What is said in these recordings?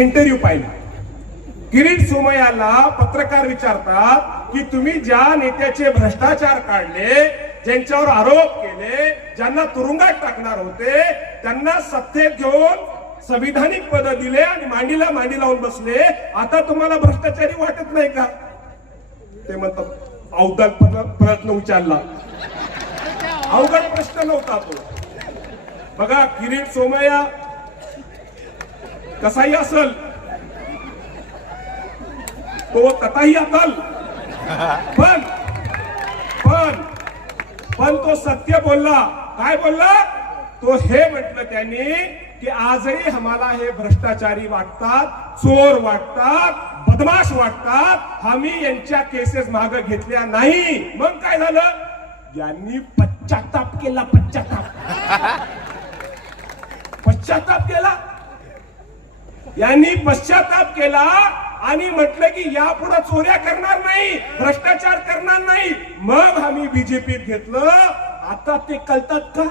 Interview पाहिला. किरीट सोमय्याला पत्रकार विचारतात की तुम्ही ज्या नेत्याचे भ्रष्टाचार काढले ज्यांच्यावर आरोप केले ज्यांना तुरुंगात टाकणार होते त्यांना सत्तेत घेऊन संविधानिक पद दिले आणि मांडीला मांडी लावून बसले. आता तुम्हाला भ्रष्टाचारी वाटत नाही का? ते म्हणतात अवघड प्रश्न उचलला. अवघड प्रश्न नव्हता तो. बघा किरीट सोमय्या कसाही असल? तो कथाही असल पण पण पण तो सत्य बोलला. काय बोलला? तो हे म्हटलं त्यांनी की आजही आम्हाला हे भ्रष्टाचारी वाटतात चोर वाटतात बदमाश वाटतात. आम्ही यांच्या केसेस मागे घेतल्या नाही. मग काय झालं? यांनी पश्चाताप केला पश्चाताप. पश्चाताप केला. यांनी पश्चाताप केला आणि म्हटलं की यापुढे चोऱ्या करणार नाही भ्रष्टाचार करणार नाही. मग आम्ही बीजेपीत घेतलं. आता ते कळतात का?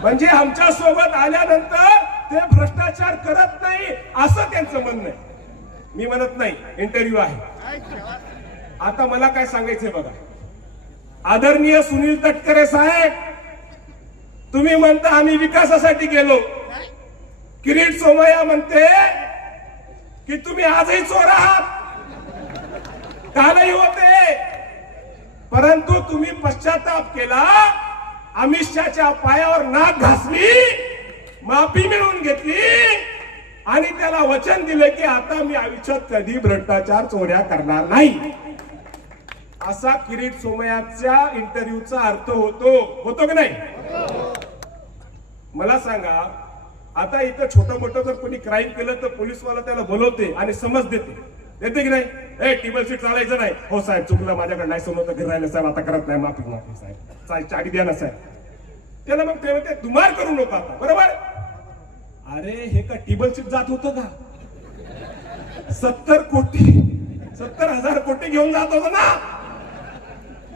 म्हणजे आमच्यासोबत आल्यानंतर ते भ्रष्टाचार करत नाही असं त्यांचं म्हणणं आहे. मी म्हणत नाही इंटरव्ह्यू आहे. आता मला काय सांगायचंय बघा. आदरणीय सुनील तटकरे साहेब तुम्ही म्हणता आम्ही विकासासाठी गेलो. किरीट सोमय्या म्हणते की तुम्ही आजही चोर आहात. कालही होते. परंतु तुम्ही पश्चाताप केला. अमित शहाच्या पायावर नाक घासली माफी मिळवून घेतली आणि त्याला वचन दिले की आता मी आयुष्यात कधी भ्रष्टाचार चोऱ्या करणार नाही. असा किरीट सोमयाच्या इंटरव्ह्यूचा अर्थ होतो होतो की नाही? मला सांगा आता इथं छोटं मोठं जर कोणी क्राईम केलं तर पोलीसवाला त्याला बोलवते आणि समज देते. देते की नाही? ए टेबल सीट चालायचं नाही. हो साहेब चुकलं. माझ्याकडे नाही समजलं घरी राहिलं साहेब. आता करत नाही. माफी माफी साहेब. साहेब चाडी द्या ना साहेब. त्याला मग ते म्हणते दुमार करू नका आता. बरोबर? अरे हे का टेबल सीट जात होतं का? सत्तर कोटी सत्तर हजार कोटी घेऊन जात होतं ना?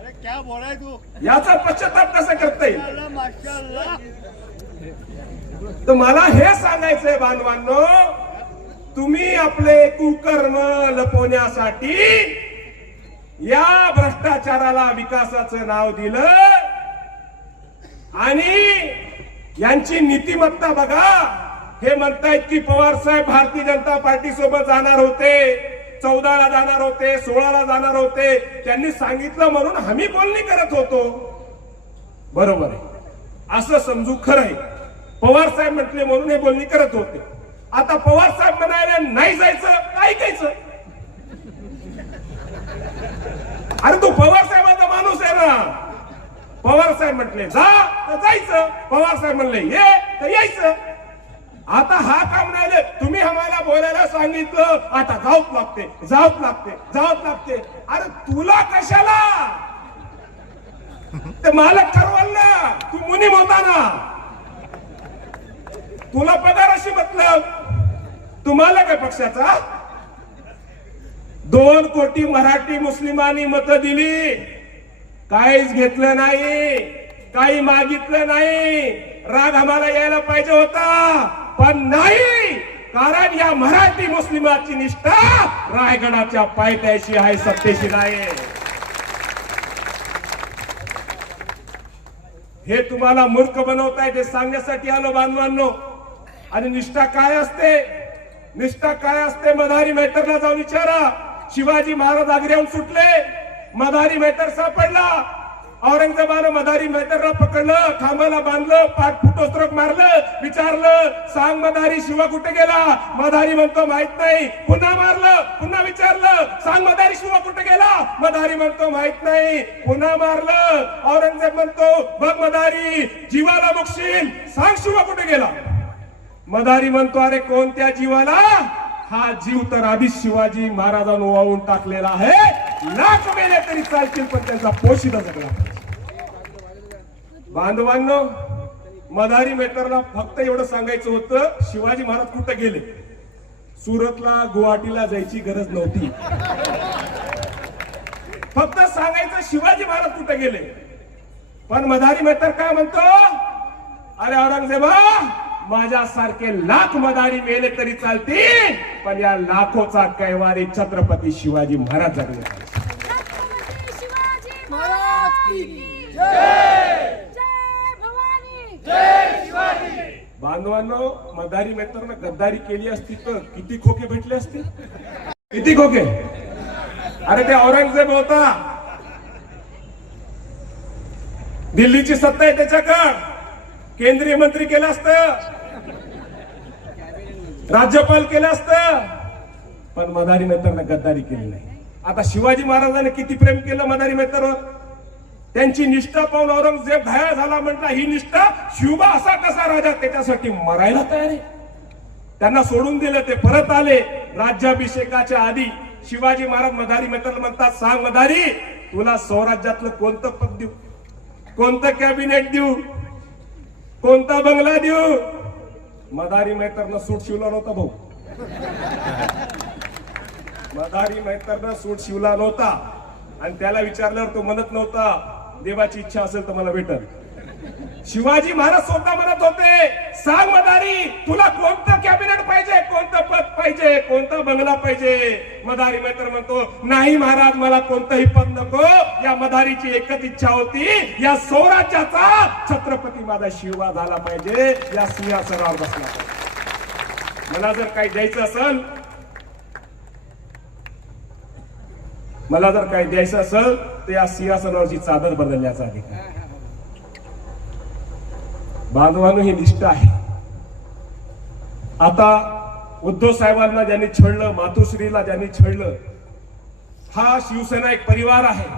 अरे क्या बोला है तू? याचा पश्चाताप कसा करता येईल? तर मला हे सांगायचंय बांधवांनो तुम्ही आपले कुकर्म लपवण्यासाठी या भ्रष्टाचाराला विकासाचं नाव दिलं आणि यांची नीतिमत्ता बघा. हे म्हणतायत की पवार साहेब भारतीय जनता पार्टी सोबत जाणार होते चौदाला जाणार होते सोळाला जाणार होते. त्यांनी सांगितलं म्हणून आम्ही बोलणी करत होतो. बरोबर आहे. असं समजू खरं आहे. पवार साहेब म्हटले म्हणून हे बोलणी करत होते. आता पवार साहेब म्हणाले नाही जायचं काय ऐकायचं अरे तू पवार साहेबाचा माणूस आहे ना. पवार साहेब म्हटले जा तर जायचं. पवार साहेब म्हणले ये तर यायचं. आता हा काम म्हणाले तुम्ही आम्हाला बोलायला सांगितलं. आता जाऊच लागते जाऊच लागते जाऊच लागते. अरे तुला कशाला? ते मालक ठरवल ना. तू मुनीम होता ना. तुला पगाराशी मतलब? तुम्हाला काय पक्षाचा? दोन कोटी मराठी मुस्लिमांनी मत दिली. काहीच घेतलं नाही काही मागितलं नाही. राग आम्हाला यायला पाहिजे होता. पण नाही कारण या मराठी मुस्लिमाची निष्ठा रायगडाच्या पायथ्याशी आहे सत्तेशी नाही. हे तुम्हाला मूर्ख बनवताय ते सांगण्यासाठी आलो बांधवांनो. आणि निष्ठा काय असते? निष्ठा काय असते? मधारी मेटरला जाऊन विचारा. शिवाजी महाराज आग्र्याहून सुटले. मधारी मॅटर सापडला. औरंगजेबानं मदारी मेहतरला पकडलं खांबाला बांधलं पाठ फुटोस्त्रोक मारलं विचारलं सांग मदारी शिवा कुठे गेला? मदारी म्हणतो माहीत नाही. पुन्हा मारलं पुन्हा विचारलं सांग मदारी शिवा कुठे गेला? मदारी म्हणतो माहीत नाही. पुन्हा मारलं. औरंगजेब म्हणतो बघ मदारी जीवाला मुक्षील सांग शिवा कुठे गेला? मदारी म्हणतो अरे कोणत्या जीवाला? हा जीव तर आधीच शिवाजी महाराजांनो वाहून टाकलेला आहे. लाख मेले तरी चालतील पण त्यांचा पोशिदा जगला बांधवांनो मदारी मेटरला फक्त एवढं सांगायचं होतं शिवाजी महाराज कुठं गेले? सुरतला गुवाहाटीला जायची गरज नव्हती. फक्त सांगायचं शिवाजी महाराज कुठे गेले? पण मदारी मेटर काय म्हणतो? अरे औरंगजेबा माझ्यासारखे लाख मदारी मेले तरी चालतील. पण या लाखोचा कैवारी छत्रपती शिवाजी महाराज छत्रपती शिवाजी महाराज बांधवांनो मदारी मित्रांना गद्दारी केली असती तर किती खोके भेटले असते? किती खोके? अरे ते औरंगजेब होता. दिल्लीची सत्ता आहे त्याच्याकडे. केंद्रीय मंत्री केलं असतं. राज्यपाल केलं असतं. पण मदारी मेहतरनं गद्दारी केली नाही. आता शिवाजी महाराजांनी किती प्रेम केलं मदारी मेहतर त्यांची निष्ठा पाहून औरंगजेब घायाळ झाला म्हटला ही निष्ठा शिवबा असा कसा राजा? त्याच्यासाठी मरायला तयार आहे. त्यांना सोडून दिलं ते परत आले. राज्याभिषेकाच्या आधी शिवाजी महाराज मदारी मेहतर म्हणतात सांग मदारी तुला स्वराज्यातलं कोणतं पद देऊ? कोणतं कॅबिनेट देऊ? कोणता बंगला देऊ? मदारी मेहतरनं सूट शिवला नव्हता भाऊ. मदारी मेहतरनं सूट शिवला नव्हता. आणि त्याला विचारल्यावर तो म्हणत नव्हता देवाची इच्छा असेल तर मला भेटल. शिवाजी महाराज स्वतः म्हणत होते सांग मदारी तुला कोणतं कॅबिनेट पाहिजे कोणतं पद पाहिजे कोणता बंगला पाहिजे? मदारी मैत्र म्हणतो नाही महाराज मला कोणतंही पद नको. या मदारीची एकच इच्छा होती या स्वराज्याचा छत्रपती माझा शिवा झाला पाहिजे. या सिंहासनावर बसला पाहिजे मला जर काही द्यायचं असेल मला जर काही द्यायचं असेल तर या सिंहासनावरची चादर बदलण्याचा अधिकार. बांधवानं ही निष्ठा आहे. आता उद्धव साहेबांना ज्यांनी छळलं मातोश्रीला ज्यांनी छळलं हा शिवसेना एक परिवार आहे.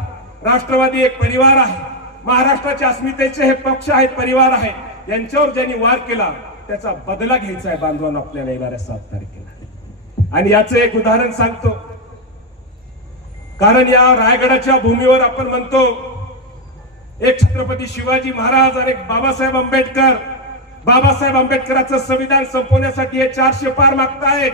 राष्ट्रवादी एक परिवार आहे. महाराष्ट्राच्या अस्मितेचे हे पक्ष आहेत परिवार आहेत. यांच्यावर ज्यांनी वार केला त्याचा बदला घ्यायचा आहे बांधवांना आपल्याला येणाऱ्या सात तारखेला. आणि याचं एक उदाहरण सांगतो. कारण या रायगडाच्या भूमीवर आपण म्हणतो एक छत्रपती शिवाजी महाराज आणि एक बाबासाहेब आंबेडकर. बाबासाहेब आंबेडकरांचं संविधान संपवण्यासाठी हे चारशे पार मागतायत.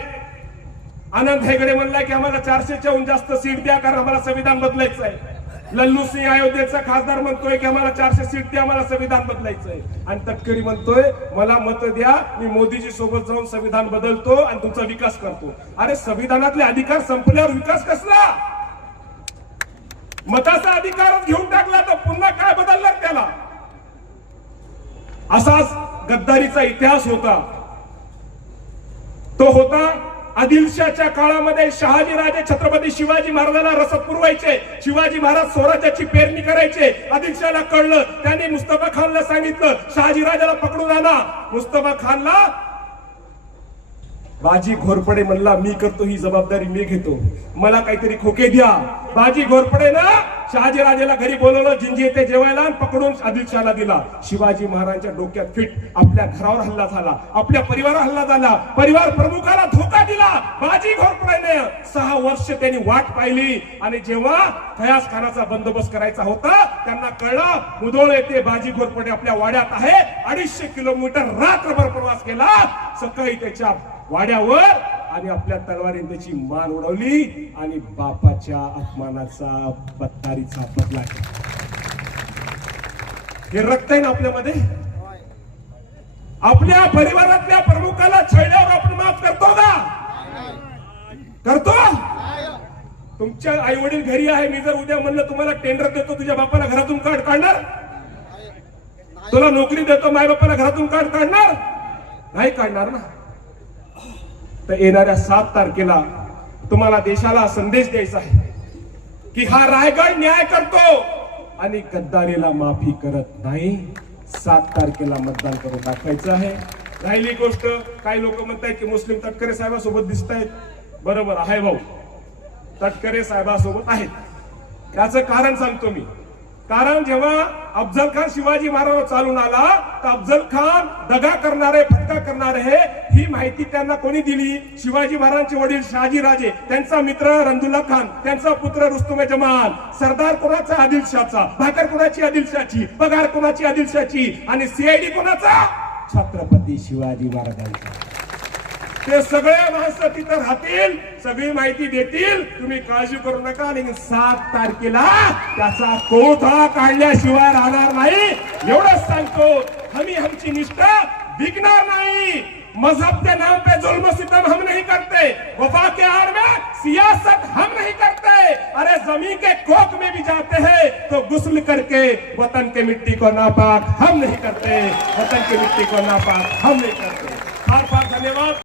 आनंद हेगडे म्हणला की आम्हाला चारशेच्या जास्त सीट द्या कारण आम्हाला संविधान बदलायचं आहे लल्लू सिंह अयोध्येचा खासदार म्हणतोय की आम्हाला चारशे सीट द्या आम्हाला संविधान बदलायचं आहे आणि तटकरी म्हणतोय मला मत द्या मी मोदीजी सोबत जाऊन संविधान बदलतो आणि तुमचा विकास करतो. अरे संविधानातले अधिकार संपल्यावर विकास कसला? मताचा अधिकारच घेऊन टाकला तर पुन्हा काय बदलणार त्याला? असाच गद्दारीचा इतिहास होता. तो होता आदिलशाच्या काळामध्ये शहाजी राजे छत्रपती शिवाजी महाराजांना रसद पुरवायचे. शिवाजी महाराज स्वराज्याची पेरणी करायचे. आदिलशाला कळलं. त्यांनी मुस्तफा खानला सांगितलं शहाजी राजाला पकडून आणा. मुस्तफा खानला बाजी घोरपडे म्हणला मी करतो ही जबाबदारी मी घेतो. मला काहीतरी खोके द्या. बाजी घोरपडे ना शहाजी राजेला घरी बोलवलं जिंजी येथे जेवायला आणि पकडून आदिलशाला दिला. शिवाजी महाराजांच्या डोक्यात फिट आपल्या घरावर हल्ला झाला आपल्या परिवारावर हल्ला झाला. परिवार प्रमुखाला धोका दिला. बाजी घोरपडेने सहा वर्ष त्यांनी वाट पाहिली आणि जेव्हा फयाज खानाचा बंदोबस्त करायचा होता त्यांना कळलं मुदोळ येथे बाजी घोरपडे आपल्या वाड्यात आहे. अडीचशे किलोमीटर रात्रभर प्रवास केला. सकाळी त्याच्या वाड्यावर आणि आपल्या तलवारीने त्याची मान उडवली आणि बापाच्या अपमानाचा पत्तारीचा बदला हे रक्त आहे ना आपल्यामध्ये? आपल्या परिवारातल्या प्रमुखाला छळल्यावर आपण माफ करतो का? करतो? तुमच्या आई वडील घरी आहे मी जर उद्या म्हणलं तुम्हाला टेंडर देतो तुझ्या बापाला घरातून काढ काढणार? तुला नोकरी देतो माय बापाला घरातून काढ काढणार? नाही काढणार ना. तर येणाऱ्या सात तारखेला तुम्हाला देशाला संदेश द्यायचा आहे की हा रायगड न्याय करतो आणि गद्दारीला माफी करत नाही. सात तारखेला मतदान करून दाखवायचं आहे. राहिली गोष्ट काही लोक म्हणतायत की मुस्लिम तटकरे साहेबासोबत दिसत आहेत बरोबर आहे भाऊ. तटकरे साहेबासोबत आहेत. याचं कारण सांगतो मी. कारण जेव्हा अफजल खान शिवाजी महाराज चालून आला तर अफजल खान दगा करणारे फटका करणारे हे ही माहिती त्यांना कोणी दिली? शिवाजी महाराजांचे वडील शहाजी राजे त्यांचा मित्र रंदुल्ला खान त्यांचा पुत्र रुस्तुम जमान सरदार कोणाचा? आदिलशाचा भाकर कोणाची? आदिलशाची पगार कोणाची? आदिलशाची आणि सीआयडी कोणाचा? छत्रपती शिवाजी महाराजांचा. ते सगळे माणसं तिथं राहतील सगळी माहिती देतील. तुम्ही काळजी करू नका आणि सात तारखेला त्याचा कोठा काढल्याशिवाय राहणार नाही. एवढंच सांगतो आम्ही आमची निष्ठा बिकणार नाही. मजहब के नाम पे जुल्म सितम हम नहीं करते. वफा के आड़ में सियासत हम नहीं करते. अरे जमीन के कोक में भी जाते हैं तो गुस्ल करके वतन के मिट्टी को नापाक हम नहीं करते. वतन की मिट्टी को नापाक हम नहीं करते. बार बार धन्यवाद.